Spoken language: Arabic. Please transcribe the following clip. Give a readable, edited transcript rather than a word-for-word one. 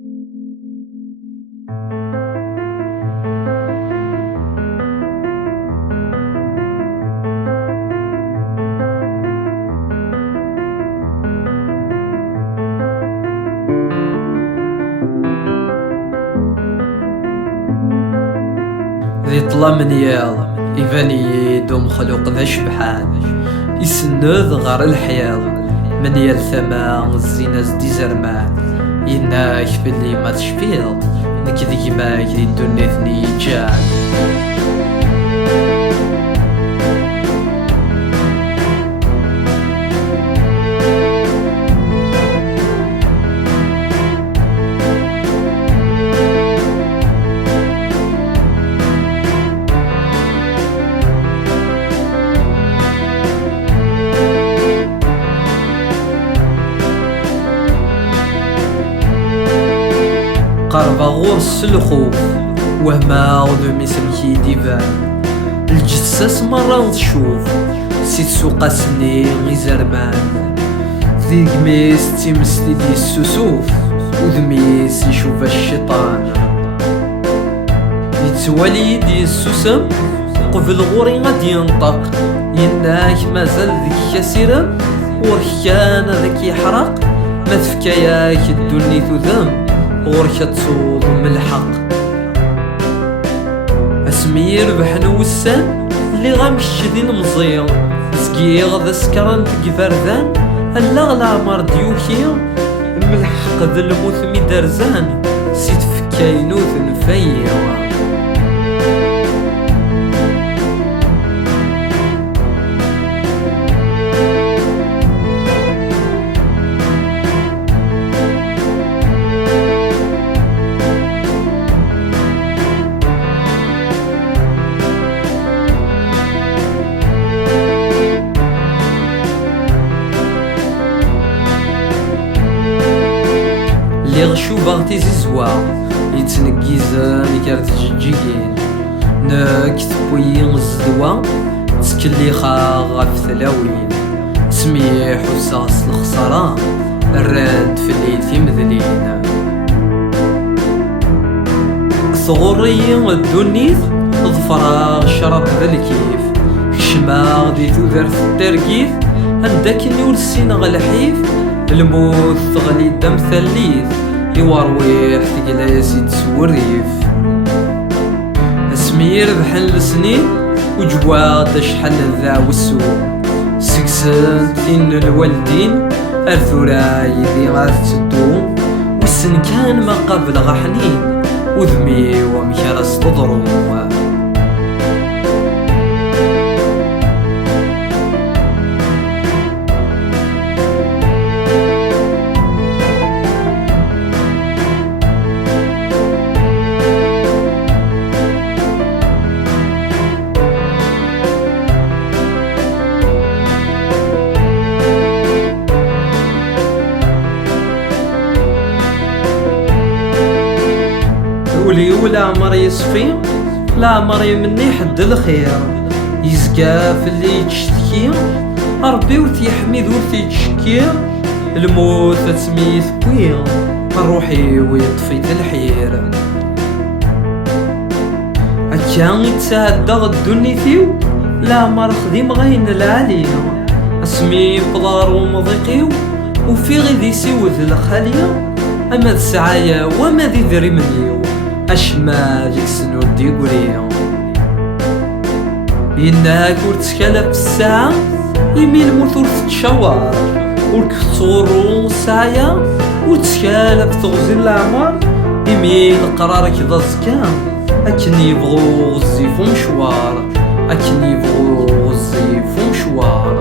ذي طلا ياض يباني يدوم مخلوق ذا شبحان يسند غار الحياض من يال ثما الزينة زدي زرمان يناك باللي ما تشفيض نك ذيك ماك ذي الدنيا ثني جان قرب غرس الخوف وهما غدو مسمكي ديفان الجساس مرة تشوف سيت سوق سنين غي زرمان ذي قميس تيمسلي دي السسوف وذميس يشوف الشيطان يتوالي دي السوسم قبل غوري غادي ينطق يناك مازال ذيك كاسيرم وركان ذاك يحرق ما تفكاياك الدنيا ذم غورك تصوض من الحق اسمي يربح نوسان اللي غامشدين مزيض سقيغ ذا سكران تقفردان هلا غلامر ديوكي من الحق ذا الموت ميدرزان سيت فكاينوث نفيا اللي غشوبا تيزي زواغ يتنقيزان يكارت جيجين ناك تبوين الزدوا تسكلي خاغ في ثلاوين سميح وساس الخسارة الراد في الليل في مذلين صغوري الدنيث ظفراغ شرب ذا الكيف كشماغ دي تودرت التركيف عندك نور السين غالحيف الموت غلي دم ثليث يوارويح تقلاس يتسوريف اسمي ربح السنين وجواد شحال ذا والسوق سكسن ثين الوالدين الثراي ذي غاث تدو والسن كان ما قبل غحنين وذمي ومكرس تضرو ولي ولا عمر يصفي لا عمر يمني حد الخير يزقى في اللي تشتكي ربي وتيحمد وتيتشكي الموت تسميث بويا روحي ويطفي الحير أكان يتساعد الدنيا فيو لا عمر خديم غين العالية اسمي بضار ومضيقيو وفي غيدي سيوذ الخالية أما السعايا وما ذي ذري منيو أشما يكسنو ديقوريا إنها كور تسكالة في الساعة يمين موثور تتشوار وركتورو ساعية وتسكالة في تغزي العمر يمين قرارك ذا الزكام أكن يبغو غزيفو مشوار أكن يبغو غزيفو مشوار